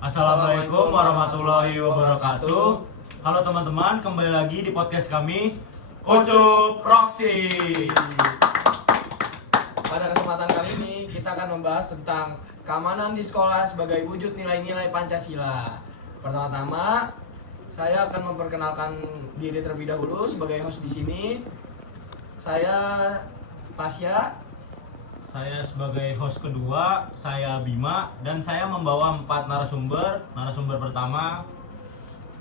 Assalamualaikum warahmatullahi wabarakatuh. Halo teman-teman, kembali lagi di podcast kami Ucup Roxy. Pada kesempatan kali ini kita akan membahas tentang keamanan di sekolah sebagai wujud nilai-nilai Pancasila. Pertama-tama, saya akan memperkenalkan diri terlebih dahulu sebagai host di sini. Saya Pasya. Saya sebagai host kedua, saya Bima, dan saya membawa 4 narasumber. Narasumber pertama,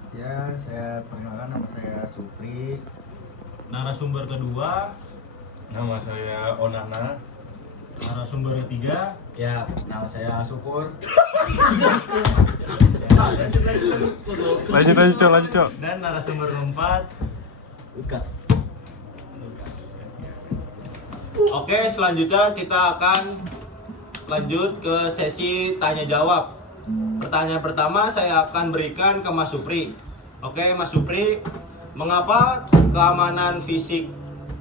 Ya, saya perkenalkan, nama saya Supri. narasumber kedua, Nama saya Onana. narasumber ketiga, Ya, nama saya Syukur. Lanjut cok. dan narasumber keempat. Lukas. Oke, selanjutnya kita akan lanjut ke sesi tanya jawab. Pertanyaan pertama saya akan berikan ke Mas Supri. Oke, Mas Supri, mengapa keamanan fisik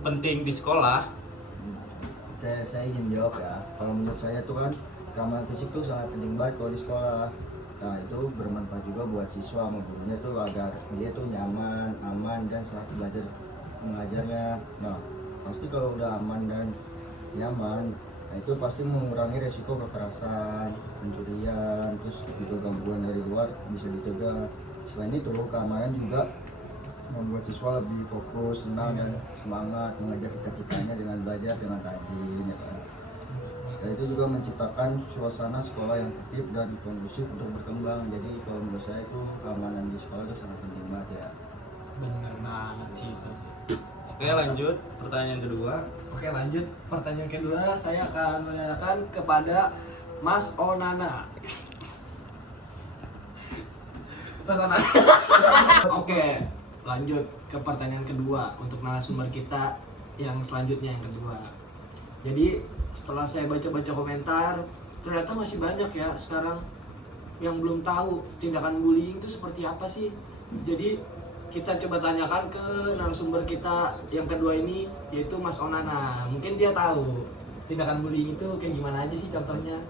penting di sekolah? Oke, saya izin jawab ya. Kalau menurut saya tuh kan keamanan fisik tuh sangat penting banget kalau di sekolah. Nah, itu bermanfaat juga buat siswa maupun gurunya tuh agar dia tuh nyaman, aman, dan saat belajar mengajarnya. Nah, pasti kalau udah aman dan nyaman, nah itu pasti mengurangi resiko kekerasan, pencurian, terus juga gangguan dari luar bisa dicegah. Selain itu, keamanan juga membuat siswa lebih fokus, tenang, dan semangat mengejar cita-citanya dengan belajar dengan rajin, ya kan. Dan itu juga menciptakan suasana sekolah yang tertib dan kondusif untuk berkembang. Jadi kalau menurut saya itu keamanan di sekolah itu sangat penting banget ya. Bener banget sih itu. Oke, lanjut pertanyaan kedua. Oke, lanjut pertanyaan kedua. Saya akan menanyakan kepada Mas Onana. Mas Onana. Oke, lanjut ke pertanyaan kedua untuk narasumber kita yang selanjutnya, yang kedua. Jadi setelah saya baca-baca komentar, ternyata masih banyak ya sekarang yang belum tahu tindakan bullying itu seperti apa sih. Jadi kita coba tanyakan ke narasumber kita yang kedua ini, yaitu Mas Onana. Mungkin dia tahu tindakan bullying itu kayak gimana aja sih contohnya.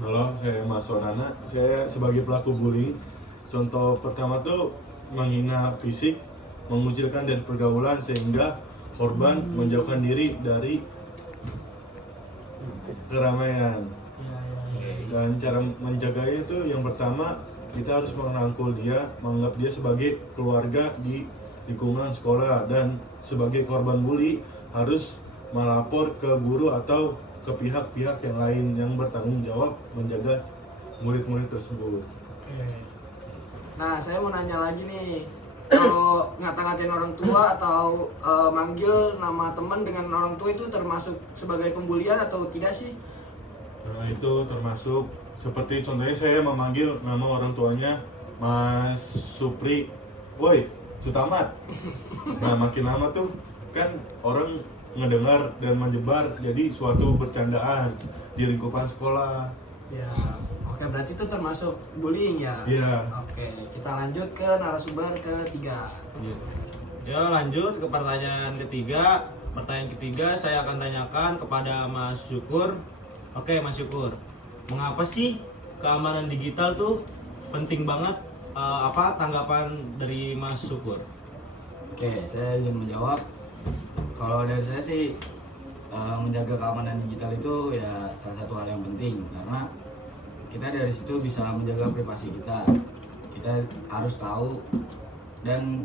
Halo, saya Mas Onana. Saya sebagai pelaku bullying. Contoh pertama tuh menghina fisik, mengucilkan dari pergaulan sehingga korban menjauhkan diri dari keramaian. Dan cara menjaganya itu yang pertama kita harus merangkul dia, menganggap dia sebagai keluarga di lingkungan sekolah, dan sebagai korban bully harus melapor ke guru atau ke pihak-pihak yang lain yang bertanggung jawab menjaga murid-murid tersebut. Nah, saya mau nanya lagi nih. Kalau ngata-ngatain orang tua atau manggil nama teman dengan orang tua itu termasuk sebagai pembulian atau tidak sih? Nah, itu termasuk seperti contohnya saya memanggil nama orang tuanya Mas Supri, woi Sutamat. Nah, makin lama tuh kan orang ngedengar dan menyebar jadi suatu bercandaan di lingkupan sekolah. Ya, oke, berarti itu termasuk bullying ya? Iya. Oke, kita lanjut ke narasumber ketiga. Ya, lanjut ke pertanyaan ketiga. Pertanyaan ketiga saya akan tanyakan kepada Mas Syukur. Oke, Mas Syukur, mengapa sih keamanan digital tuh penting banget? Apa tanggapan dari Mas Syukur? Oke, saya ingin menjawab. Kalau dari saya sih, menjaga keamanan digital itu ya salah satu hal yang penting, karena kita dari situ bisa menjaga privasi kita. Kita harus tahu dan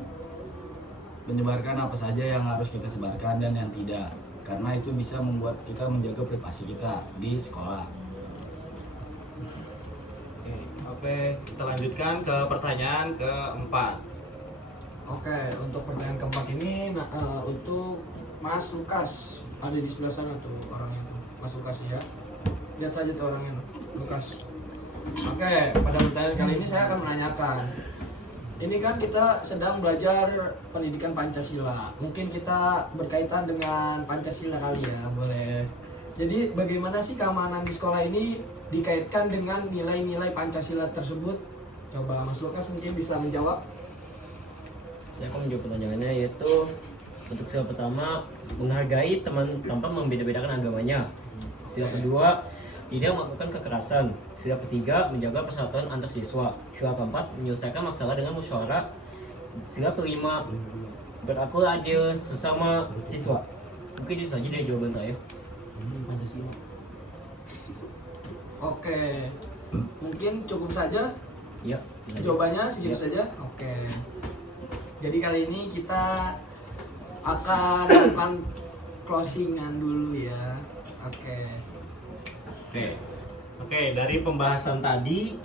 menyebarkan apa saja yang harus kita sebarkan dan yang tidak, karena itu bisa membuat kita menjaga privasi kita di sekolah. Oke, kita lanjutkan ke pertanyaan keempat. Oke, untuk pertanyaan keempat ini untuk Mas Lukas. Ada di sebelah sana tuh orangnya tuh, Mas Lukas ya. Lihat saja tuh orangnya, Lukas. Oke, pada pertanyaan kali ini saya akan menanyakan. Ini kan kita sedang belajar pendidikan Pancasila. Mungkin kita berkaitan dengan Pancasila kali ya, boleh. Jadi bagaimana sih keamanan di sekolah ini dikaitkan dengan nilai-nilai Pancasila tersebut? Coba Mas Lukas mungkin bisa menjawab. Saya akan menjawab pertanyaannya, yaitu untuk sila pertama, menghargai teman tanpa membeda-bedakan agamanya. Sila kedua, tidak melakukan kekerasan. Sila ketiga, menjaga persatuan antar siswa. Sila keempat, menyelesaikan masalah dengan musyawarah. Sila kelima, berlaku adil sesama siswa. Mungkin itu saja dari jawaban saya. Oke, mungkin cukup saja Ya. jawabannya segitu saja. Oke, jadi kali ini kita akan melakukan closingan dulu ya. Oke. Oke, dari pembahasan tadi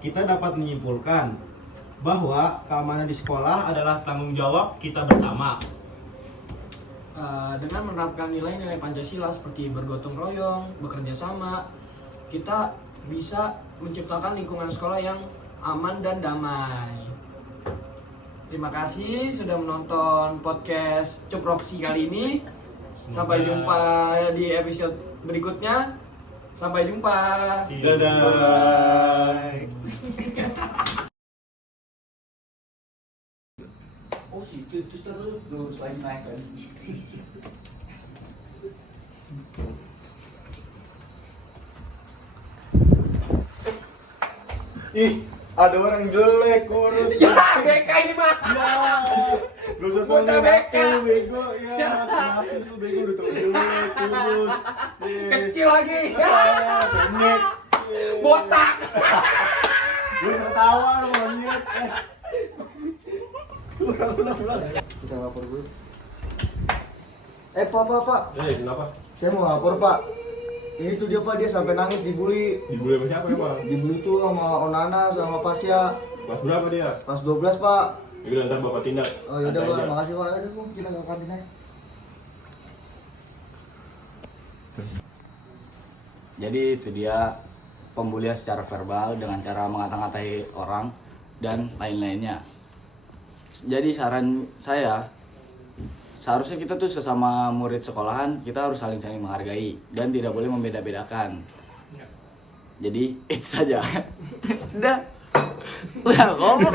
kita dapat menyimpulkan bahwa keamanan di sekolah adalah tanggung jawab kita bersama. Dengan menerapkan nilai-nilai Pancasila seperti bergotong royong, bekerja sama, kita bisa menciptakan lingkungan sekolah yang aman dan damai. Terima kasih sudah menonton podcast Cuproxy kali ini. Sampai jumpa di episode berikutnya. Sampai jumpa. Dadah. Oh situ terus lagi naik kan. Ih, ada orang jelek kurus. Ya, BK ini mah. Lu sesuai Bocah BK. bego ya, masih lu bego udah terlalu jelek kurus. Kecil lagi. Pendek. Botak. Lu ketawa lu monyet. Kita lapor dulu. Pak. Kenapa? Saya mau lapor, Pak. Ini tuh dia, Pak, dia sampai nangis dibully. Dibully sama siapa emang? Dibully tuh sama Onana sama Pasya. Kelas berapa dia? Kelas 12, Pak. Ya udah ntar bapak tindak. Oh yaudah, Santai Pak. aja. Makasih, Pak. Aduh, Bu, kita ke kantin aja. Jadi itu dia pembulian secara verbal dengan cara mengata-ngatai orang dan lain-lainnya. Jadi saran saya, seharusnya kita tuh sesama murid sekolahan, kita harus saling-saling menghargai dan tidak boleh membeda-bedakan. Jadi itu saja. Udah ngomong.